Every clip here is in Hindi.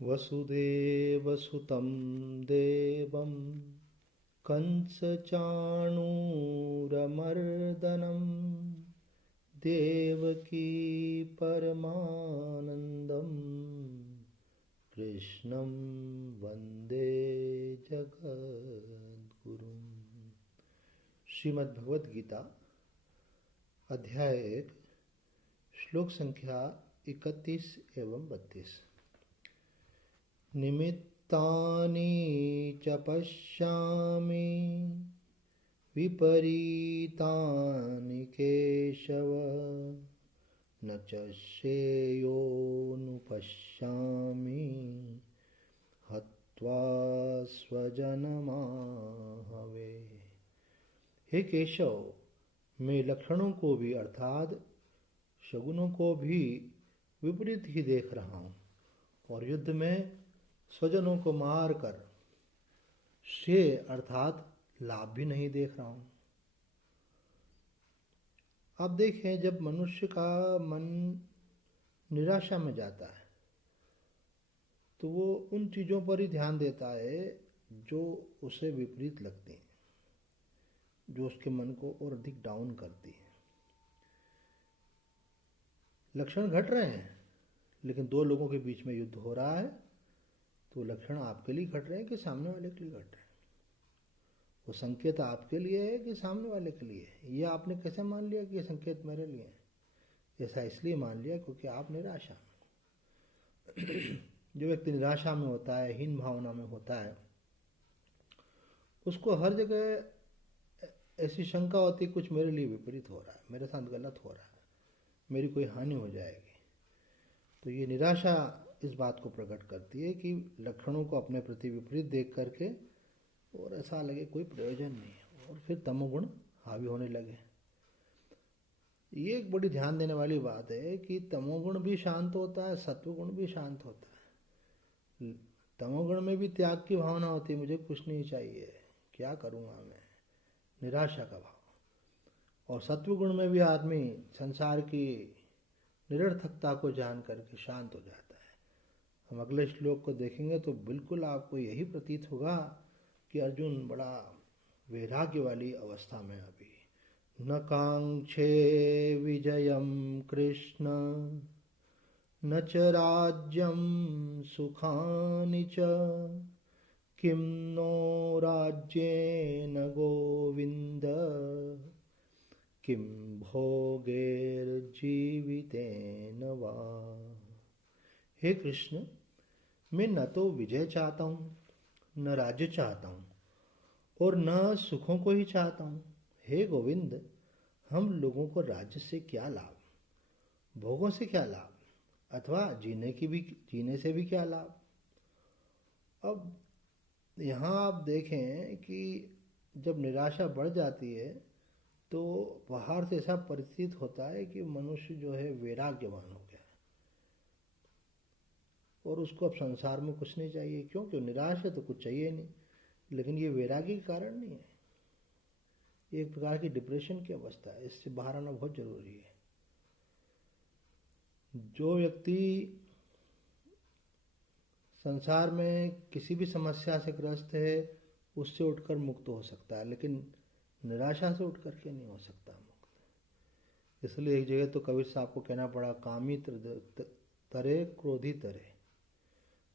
वसुदेवसुतं देवं कंसचाणूरमर्दनं देवकी परमानन्दं कृष्णं वन्दे जगद्गुरुम्। श्रीमद् भगवद गीता अध्याय 1 श्लोक संख्या 31 एवं 32। निमित्तानि च पश्यामि विपरीतानि केशव न च श्रेयोनुपश्यामि हत्वा स्वजनमाहवे। हे केशव, मैं लक्षणों को भी अर्थात शगुनों को भी विपरीत ही देख रहा हूँ और युद्ध में स्वजनों को मार कर श्रेय अर्थात लाभ भी नहीं देख रहा हूँ। अब देखें, जब मनुष्य का मन निराशा में जाता है तो वो उन चीज़ों पर ही ध्यान देता है जो उसे विपरीत लगती हैं, जो उसके मन को और अधिक डाउन करती है। लक्षण घट रहे हैं लेकिन दो लोगों के बीच में युद्ध हो रहा है, तो लक्षण आपके लिए घट रहे हैं कि सामने वाले के लिए घट रहे हैं? वो संकेत आपके लिए है कि सामने वाले के लिए है? ये आपने कैसे मान लिया कि ये संकेत मेरे लिए है? ऐसा इसलिए मान लिया क्योंकि आप निराशा में जो व्यक्ति निराशा में होता है, हीन भावना में होता है, उसको हर जगह ऐसी शंका होती है कुछ मेरे लिए विपरीत हो रहा है, मेरे साथ गलत हो रहा है, मेरी कोई हानि हो जाएगी। तो ये निराशा इस बात को प्रकट करती है कि लक्षणों को अपने प्रति विपरीत देख करके और ऐसा लगे कोई प्रयोजन नहीं है और फिर तमोगुण हावी होने लगे। ये एक बड़ी ध्यान देने वाली बात है कि तमोगुण भी शांत होता है, सत्वगुण भी शांत होता है। तमोगुण में भी त्याग की भावना होती है, मुझे कुछ नहीं चाहिए, क्या करूँगा मैं, निराशा का भाव। और सत्वगुण में भी आदमी संसार की निरर्थकता को जान करके शांत हो जाता है। हम अगले श्लोक को देखेंगे तो बिल्कुल आपको यही प्रतीत होगा कि अर्जुन बड़ा वैराग्य वाली अवस्था में अभी। न कांक्षे विजयम कृष्ण न च राज्यम सुखानि च किं नो राज्येन गोविंद किं भोगैर्जीवितेन वा। हे कृष्ण, मैं न तो विजय चाहता हूँ, न राज्य चाहता हूँ और न सुखों को ही चाहता हूँ। हे गोविंद, हम लोगों को राज्य से क्या लाभ, भोगों से क्या लाभ, अथवा जीने से भी क्या लाभ। अब यहाँ आप देखें कि जब निराशा बढ़ जाती है तो बाहर से ऐसा परिचित होता है कि मनुष्य जो है वैराग्यवान हो गया और उसको अब संसार में कुछ नहीं चाहिए। क्योंकि निराश है तो कुछ चाहिए नहीं, लेकिन ये वैराग्य के कारण नहीं है, एक प्रकार की डिप्रेशन की अवस्था है। इससे बाहर आना बहुत जरूरी है। जो व्यक्ति संसार में किसी भी समस्या से ग्रस्त है उससे उठकर मुक्त हो सकता है, लेकिन निराशा से उठ करके नहीं हो सकता मुक्त। इसलिए एक जगह तो कबीर साहब को कहना पड़ा, कामी तरे क्रोधी तरे।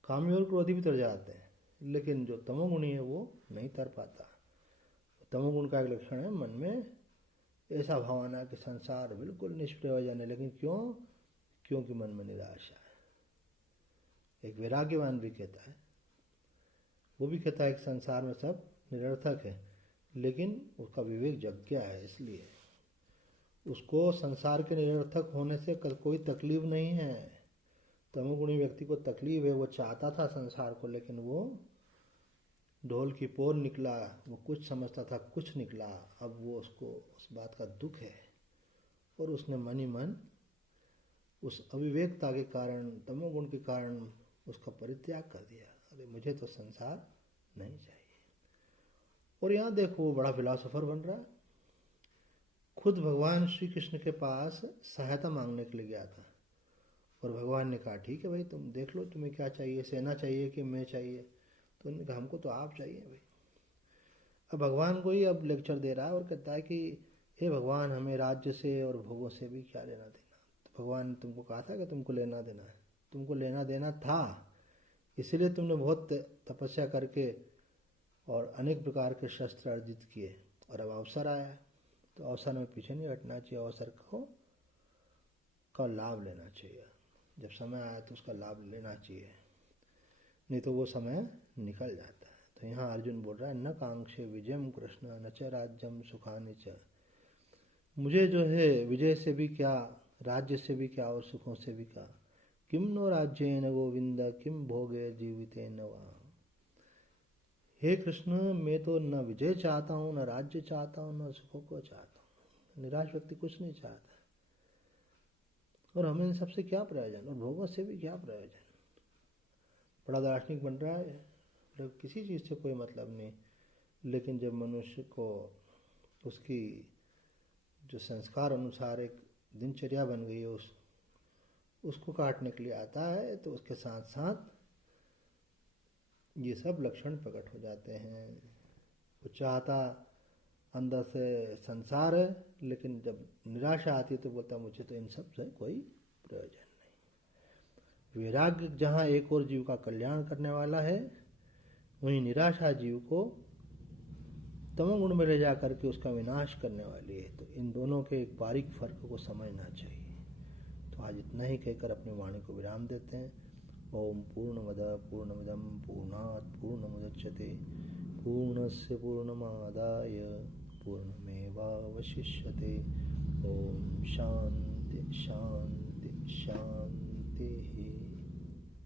कामी और क्रोधी भी तर जाते हैं, लेकिन जो तमोगुणी है वो नहीं तर पाता। तमोगुण का एक लक्षण है मन में ऐसा भावना कि संसार बिल्कुल निष्प्रयोजन है, लेकिन क्यों? क्योंकि मन में निराशा है। एक वैराग्यवान भी कहता है, वो भी कहता है कि संसार में सब निरर्थक है, लेकिन उसका विवेक जग गया है, इसलिए उसको संसार के निरर्थक होने से कोई तकलीफ नहीं है। तमोगुणी व्यक्ति को तकलीफ है, वो चाहता था संसार को, लेकिन वो ढोल की पोर निकला, वो कुछ समझता था कुछ निकला। अब वो उसको उस बात का दुख है और उसने मन ही मन उस अविवेकता के कारण, तमोगुण के कारण उसका परित्याग कर दिया। अरे मुझे तो संसार नहीं चाहिए। और यहाँ देखो वो बड़ा फिलॉसफर बन रहा है। खुद भगवान श्री कृष्ण के पास सहायता मांगने के लिए गया था और भगवान ने कहा ठीक है भाई, तुम देख लो तुम्हें क्या चाहिए, सेना चाहिए कि मैं चाहिए। तो उन्होंने कहा हमको तो आप चाहिए भाई। अब भगवान को ही अब लेक्चर दे रहा है और कहता है कि हे भगवान, हमें राज्य से और भोगों से भी क्या लेना देना। तो भगवान ने तुमको कहा था कि तुमको लेना देना है, तुमको लेना देना था, इसीलिए तुमने बहुत तपस्या करके और अनेक प्रकार के शस्त्र अर्जित किए, और अब अवसर आया है, तो अवसर में पीछे नहीं हटना चाहिए, अवसर का लाभ लेना चाहिए। जब समय आया तो उसका लाभ लेना चाहिए, नहीं तो वो समय निकल जाता है। तो यहाँ अर्जुन बोल रहा है न कांक्षे विजयम कृष्ण न च राज्यम सुखानि च। मुझे जो है विजय से भी क्या, राज्य से भी क्या और सुखों से भी क्या। किम नो राज्येन गोविंद किम भोगे जीवितेन वा। हे कृष्ण, मैं तो न विजय चाहता हूँ, न राज्य चाहता हूँ, न सुखों को चाहता हूँ। निराश व्यक्ति कुछ नहीं चाहता, और हमें इन सबसे क्या प्रयोजन, और भोगों से भी क्या प्रयोजन। बड़ा दार्शनिक बन रहा है, मतलब किसी चीज़ से कोई मतलब नहीं। लेकिन जब मनुष्य को उसकी जो संस्कार अनुसार एक दिनचर्या बन गई है, उसको काटने के लिए आता है, तो उसके साथ साथ ये सब लक्षण प्रकट हो जाते हैं। वो चाहता अंदर से संसार है, लेकिन जब निराशा आती है तो बोलता मुझे तो इन सब से कोई प्रयोजन नहीं। वैराग्य जहाँ एक और जीव का कल्याण करने वाला है, वहीं निराशा जीव को तमोगुण में ले जा करके उसका विनाश करने वाली है। तो इन दोनों के एक बारीक फर्क को समझना चाहिए। तो आज इतना ही कहकर अपनी वाणी को विराम देते हैं। ओम पूर्णमद पूर्णमिदं पूर्णात् पूर्णमुदच्यते पूर्णस्य पूर्णमादाय पूर्णमेवावशिष्यते। ओम शांति शांति शांति।